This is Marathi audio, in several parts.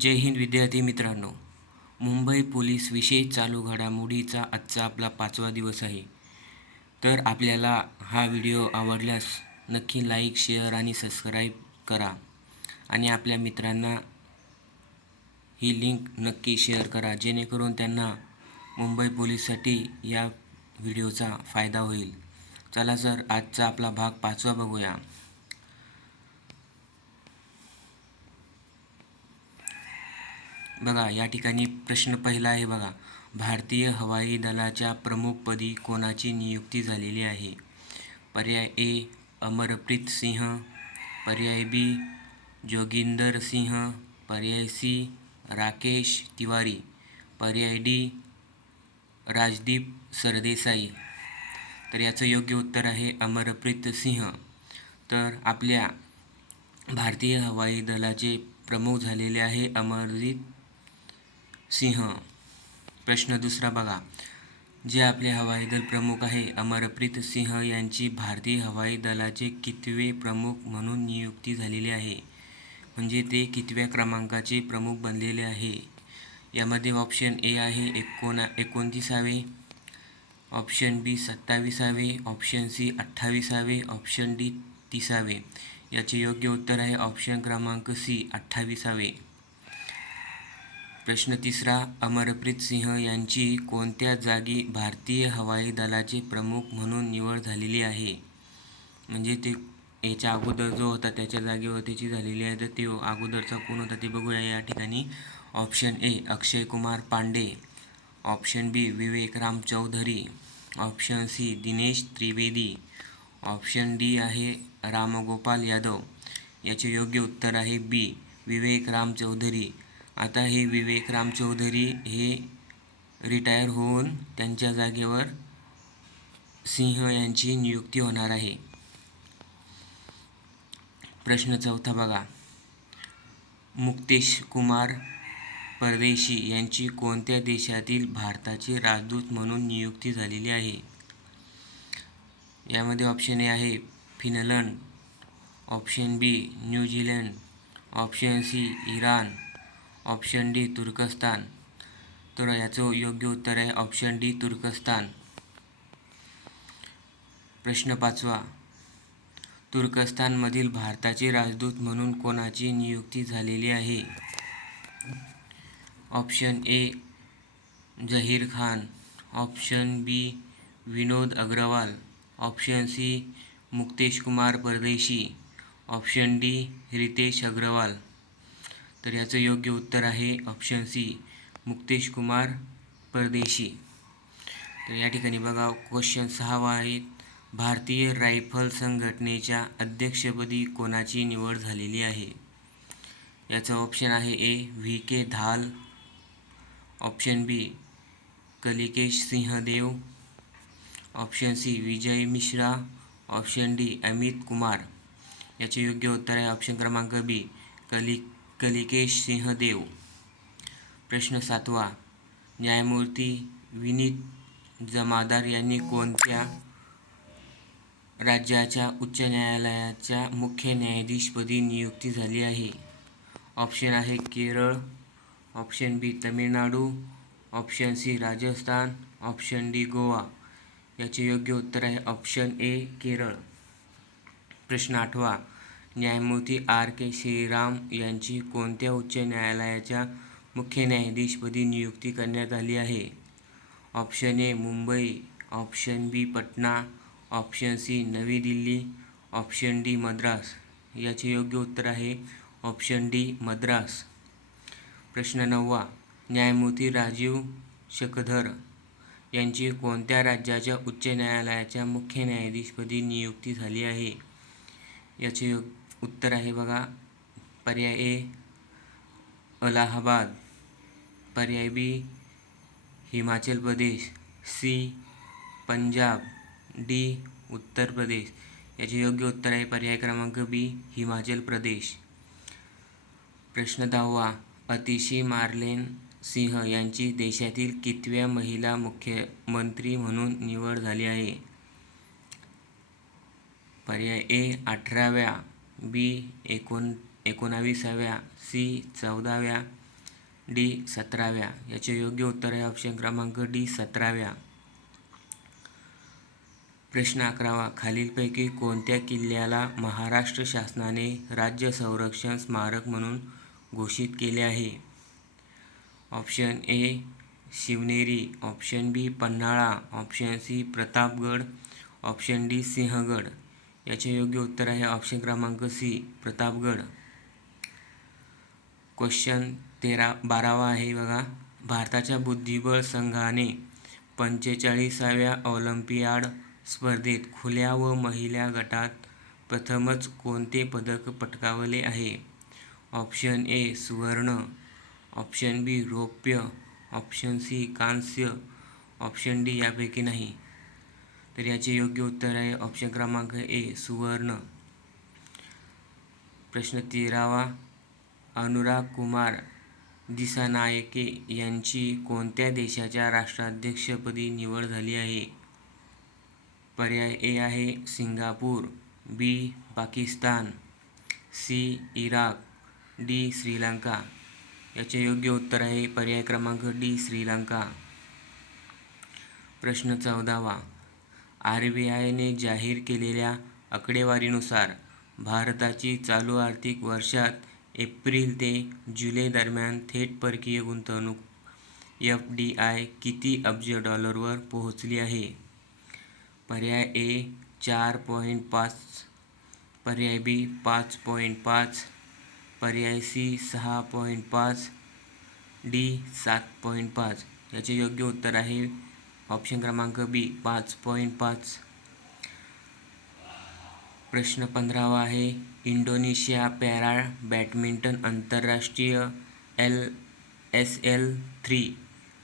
जय हिंद विद्यार्थी मित्रांनो. मुंबई पोलीस विशेष चालू घडामोडीचा आजचा आपला पाचवा दिवस आहे. तर आपल्याला हा व्हिडिओ आवडल्यास नक्की लाईक शेअर आणि सबस्क्राईब करा. आणि आपल्या मित्रांना ही लिंक नक्की शेअर करा जेणेकरून त्यांना मुंबई पोलीससाठी या व्हिडिओचा फायदा होईल. चला सर आजचा आपला भाग पाचवा बघूया. बघा या ठिकाणी प्रश्न पहिला आहे बघा भारतीय हवाई दलाच्या प्रमुखपदी कोणाची नियुक्ती झालेली आहे? पर्याय ए अमरप्रीत सिंह. पर्याय बी जोगिंदर सिंह. पर्याय सी राकेश तिवारी. पर्याय डी राजदीप सरदेसाई. तर याचं योग्य उत्तर आहे अमरप्रीत सिंह. तर आपल्या भारतीय हवाई दलाचे प्रमुख झालेले आहे अमरजीत सिंह प्रश्न दुसरा बघा. जे आपले हवाई दल प्रमुख आहे अमरप्रीत सिंह यांची भारतीय हवाई दलाचे कितवे प्रमुख म्हणून नियुक्ती झालेली आहे? म्हणजे ते कितव्या क्रमांकाचे प्रमुख बनलेले आहे? यामध्ये ऑप्शन ए आहे एकोणा एकोणतीसावे. ऑप्शन बी सत्तावीसावे ऑप्शन सी अठ्ठावीसावे ऑप्शन डी तिसावे. याचे योग्य उत्तर आहे ऑप्शन क्रमांक सी अठ्ठावीसावे. प्रश्न तिसरा अमरप्रीत सिंह यांची कोणत्या जागी भारतीय हवाई दलाचे प्रमुख म्हणून निवड झालेली आहे? म्हणजे ते याच्या अगोदर जो होता त्याच्या जागेवर त्याची झालेली आहे. तर ते अगोदरचा कोण होता ते बघूया या ठिकाणी. Option A Akshay Kumar Pandey. Option B Vivek Ram Chaudhary. Option C Dinesh Trivedi. Option D आहे रामगोपाल यादव. याचे योग्य उत्तर आहे बी विवेक राम चौधरी. आता हे विवेक राम चौधरी हे रिटायर होऊन त्यांच्या जागेवर सिंह यांची नियुक्ती होणार आहे. प्रश्न चौथा बघा. मुक्तेश कुमार परदेशी यांची कोणत्या देशातील भारताचे राजदूत म्हणून नियुक्ती झालेली आहे? यामध्ये ऑप्शन ए आहे Finland option B New Zealand option C Iran option D तुर्कस्तान. तर याचं योग्य उत्तर आहे ऑप्शन डी तुर्कस्तान. प्रश्न पाचवा. तुर्कस्तानमधील भारताचे राजदूत म्हणून कोणाची नियुक्ती झालेली आहे? Option A Zaheer Khan. Option B Vinod Agarwal. Option C Muktesh Kumar Pardeshi. Option D Ritesh Agarwal. तर याचं योग्य उत्तर आहे ऑप्शन सी मुक्तेश कुमार परदेशी. तर या ठिकाणी बघा क्वेश्चन सहावा आहे. भारतीय रायफल संघटनेच्या अध्यक्षपदी कोणाची निवड झालेली आहे? याचं ऑप्शन आहे A V K Dhal. Option B Kalikesh Singhdeo. Option C Vijay Mishra. Option D Amit Kumar. याचे योग्य उत्तर आहे ऑप्शन क्रमांक बी कलिक कलिकेश सिंहदेव. प्रश्न सातवा. न्यायमूर्ती विनीत जमादार यांनी कोणत्या राज्याच्या उच्च न्यायालयाच्या मुख्य न्यायाधीशपदी नियुक्ती झाली आहे? ऑप्शन आहे Kerala option B Tamil Nadu option C Rajasthan option D Goa. याचे योग्य उत्तर आहे ऑप्शन ए केरळ. प्रश्न आठवा. न्यायमूर्ती आर के श्रीराम यांची कोणत्या उच्च न्यायालयाच्या मुख्य न्यायाधीशपदी नियुक्ती करण्यात आली आहे? Option A Mumbai option B Patna option C Navi Delhi option D Madras. याचे योग्य उत्तर आहे ऑप्शन डी मद्रास. प्रश्न नववा न्यायमूर्ती राजीव शकधर यांची कोणत्या राज्याच्या उच्च न्यायालयाच्या मुख्य न्यायाधीशपदी नियुक्ती झाली आहे? याचे योग उत्तर आहे बघा. पर्याय ए अलाहाबाद. पर्याय B Himachal Pradesh. C Punjab. D Uttar Pradesh. याचे योग्य उत्तर आहे पर्याय क्रमांक बी हिमाचल प्रदेश. प्रश्न दहावा अतिशी मार्लेन सिंह यांची देशातील कितव्या महिला मुख्यमंत्री म्हणून निवड झाली आहे? पर्याय ए अठराव्या. बी एकोण एकोणाविसाव्या सी चौदाव्या डी सतराव्या. याचे योग्य उत्तर आहे ऑप्शन क्रमांक डी सतराव्या. प्रश्न अकरावा. खालीलपैकी कोणत्या किल्ल्याला महाराष्ट्र शासनाने राज्य संरक्षण स्मारक म्हणून घोषित केले आहे? Option A Shivneri. Option B Panhala. Option C Pratapgad. Option D Sinhagad. याचे योग्य उत्तर आहे ऑप्शन क्रमांक सी प्रतापगड. क्वेश्चन तेरा बारावा आहे बघा. भारताच्या बुद्धिबळ संघाने पंचेचाळीसाव्या ऑलिम्पियाड स्पर्धेत खुल्या व महिला गटात प्रथमच कोणते पदक पटकावले आहे? ऑप्शन ए सुवर्ण. ऑप्शन बी रौप्य. ऑप्शन सी कांस्य. ऑप्शन डी यापैकी नाही. तर याचे योग्य उत्तर आहे ऑप्शन क्रमांक ए सुवर्ण. प्रश्न तेरावा अनुराग कुमार दिसानायके यांची कोणत्या देशाच्या राष्ट्राध्यक्षपदी निवड झाली आहे? पर्याय ए आहे Singapore B Pakistan C Iraq D Sri Lanka. याचे योग्य उत्तर आहे पर्याय क्रमांक डी श्रीलंका. प्रश्न चौदावा आर बी आयने जाहीर केलेल्या आकडेवारीनुसार भारताची चालू आर्थिक वर्षात एप्रिल ते जुलै दरम्यान थेट परकीय गुंतवणूक एफ.डी.आय डी आय किती अब्ज डॉलरवर पोहोचली आहे? पर्याय ए चार पॉईंट पाच पर्याय बी पाच पॉईंट पाच पर्याय सी सहा पॉईंट पाच डी सात पॉईंट पाच. याचे योग्य उत्तर आहे ऑप्शन क्रमांक बी पाच पॉईंट पाच. प्रश्न पंधरावा आहे इंडोनेशिया पॅरा बॅडमिंटन आंतरराष्ट्रीय एल एस एल थ्री.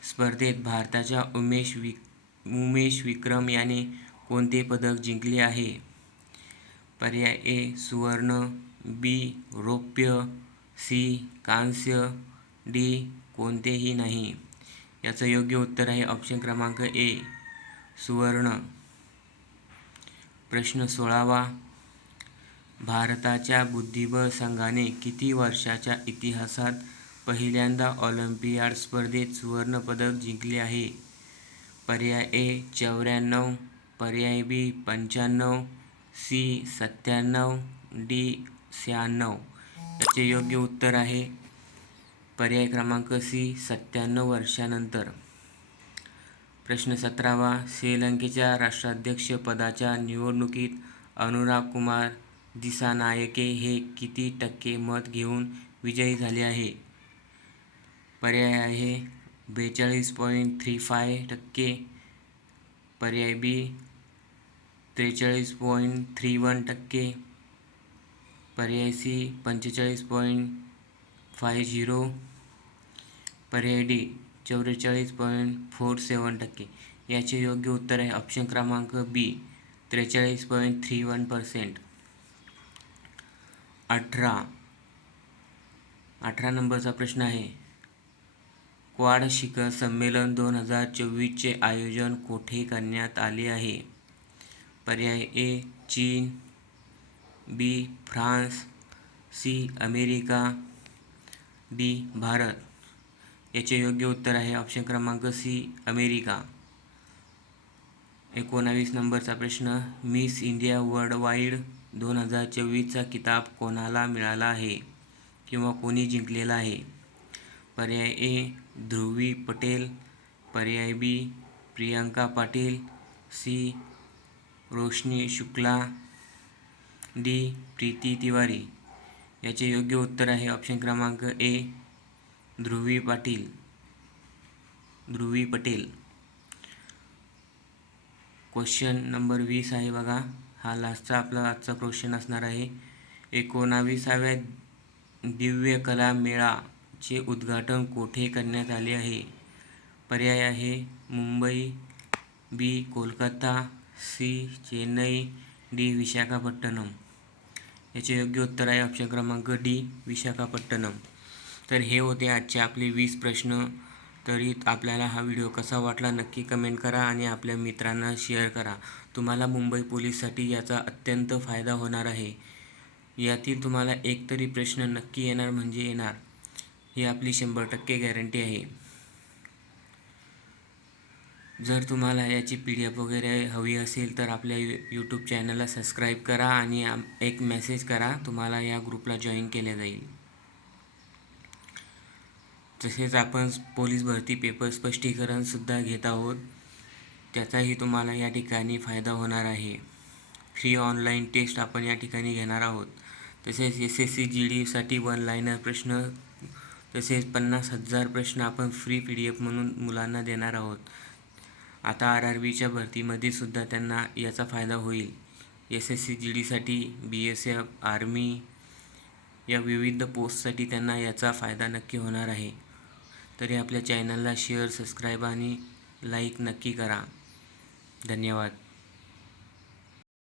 स्पर्धेत भारताच्या उमेश वि उमेश विक्रम याने कोणते पदक जिंकले आहे? पर्याय ए सुवर्ण बी रौप्य सी कांस्य डी कोणतेही नाही. याचं योग्य उत्तर आहे ऑप्शन क्रमांक ए सुवर्ण. प्रश्न सोळावा. भारताच्या बुद्धिबळ संघाने किती वर्षाच्या इतिहासात पहिल्यांदा ऑलिम्पियाड स्पर्धेत सुवर्णपदक जिंकले आहे? पर्याय ए चौऱ्याण्णव. पर्याय बी पंच्याण्णव. सी सत्त्याण्णव. डी शहाण्णव. याचे योग्य उत्तर आहे पर्याय क्रमांक सी सत्त्याण्णव वर्षानंतर. प्रश्न सतरावा श्रीलंकेच्या राष्ट्राध्यक्षपदाच्या निवडणुकीत अनुराग कुमार दिसानायके हे किती टक्के मत घेऊन विजयी झाले आहे? पर्याय आहे बेचाळीस पॉईंट थ्री फाय टक्के. पर्याय बी त्रेचाळीस पॉईंट थ्री वन टक्के. पर्याय सी पंचेचाळीस पॉईंट फाय झिरो पर्याय डी चौवेचाळीस पॉईंट फोर सेवन टक्के. याचे योग्य उत्तर आहे ऑप्शन क्रमांक बी त्रेचाळीस पॉईंट थ्री वन पर्सेंट. अठरा. अठरा नंबरचा प्रश्न आहे. क्वाड शिखर संमेलन दोन हजार चोवीसचे आयोजन कोठे करण्यात आले आहे? पर्याय ए चीन. B France. C America. D Bharat. याचे योग्य उत्तर आहे ऑप्शन क्रमांक सी अमेरिका. एकोणावीस नंबरचा प्रश्न मिस इंडिया वर्ल्ड वाईड दोन हजार चोवीसचा किताब कोणाला मिळाला आहे किंवा कोणी जिंकलेला आहे? पर्याय ए ध्रुवी पटेल. पर्याय B Priyanka Patil. C Roshni Shukla. D Preeti Tiwari. याचे योग्य उत्तर आहे ऑप्शन क्रमांक A Dhruvi Patil. Dhruvi Patel. Question number वीस आहे बघा. हा लास्टचा आपला आजचा क्वेश्चन असणार आहे. एकोणावीसाव्या दिव्य कला मेळाचे उद्घाटन कोठे करण्यात आले आहे? पर्याय आहे Mumbai B Kolkata C Chennai D Visakhapatnam. याचे योग्य उत्तर आहे ऑप्शन क्रमांक डी विशाखापट्टणम. तर हे होते आजचे आपले वीस प्रश्न. तरी आपल्याला हा व्हिडिओ कसा वाटला नक्की कमेंट करा आणि आपल्या मित्रांना शेअर करा. तुम्हाला मुंबई पोलीससाठी याचा अत्यंत फायदा होणार आहे. यातील तुम्हाला एक तरी प्रश्न नक्की येणार म्हणजे येणार. ही आपली शंभर टक्के गॅरंटी आहे. जर तुम्हाला याची पी डी एफ वगैरे हवी असेल तर आपल्या यू यूट्यूब चॅनलला सबस्क्राईब करा आणि आम एक मेसेज करा तुम्हाला या ग्रुपला जॉईन केले जाईल. तसेच आपण पोलीस भरती पेपर स्पष्टीकरणसुद्धा घेत आहोत. त्याचाही तुम्हाला या ठिकाणी फायदा होणार आहे. फ्री ऑनलाईन टेस्ट आपण या ठिकाणी घेणार आहोत. तसेच एस एस सी जी डीसाठी वन लाईनर प्रश्न तसेच पन्नास हजार प्रश्न आपण फ्री पी डी एफ म्हणून मुलांना देणार आहोत. आता आर आर बीच्या भरतीमध्ये सुद्धा त्यांना याचा फायदा होईल. एस एस सी जी डीसाठी बी एस एफ आर्मी या विविध पोस्टसाठी त्यांना याचा फायदा नक्की होणार आहे. तरी आपल्या चॅनलला शेअर सबस्क्राईब आणि लाईक नक्की करा. धन्यवाद.